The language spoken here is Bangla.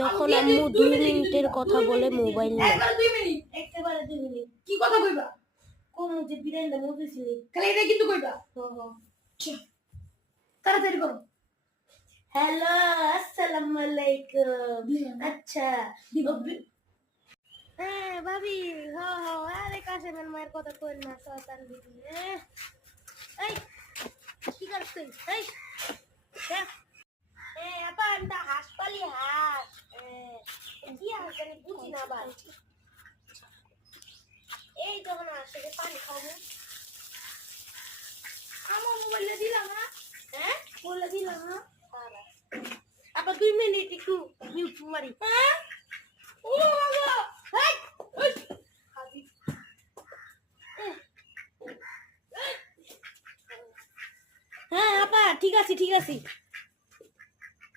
যখন আম্মু 2 মিনিটের কথা বলে মোবাইল নেয়। একবার 2 মিনিট, একেবারে 2 মিনিট। কি কথা কইবা? কোন যে বিড়ালটা মরতেছিল। খালি এটা কিন্তু কইবা। তাড়াতাড়ি করো। হ্যালো, আসসালামু আলাইকুম। আচ্ছা, হ্যাঁ ভাবি, আরে কাশেমের মায়ের কথা কইল না, শয়তান দিদি। এই কি করছিস? আপা আমরা হাঁস পালি, হাঁস। কি হাঁস জানি বুঝি না আবার। এই যখন আসে পানি খাবো। আমার মোবাইলে দিলাম না। হ্যাঁ বলে দিলাম না। আবার 2 মিনিট একটু মিউট মারি। হ্যাঁ? ও বাবা! হেই! ওই! হাবি। হ্যাঁ আপা, ঠিক আছে ঠিক আছে।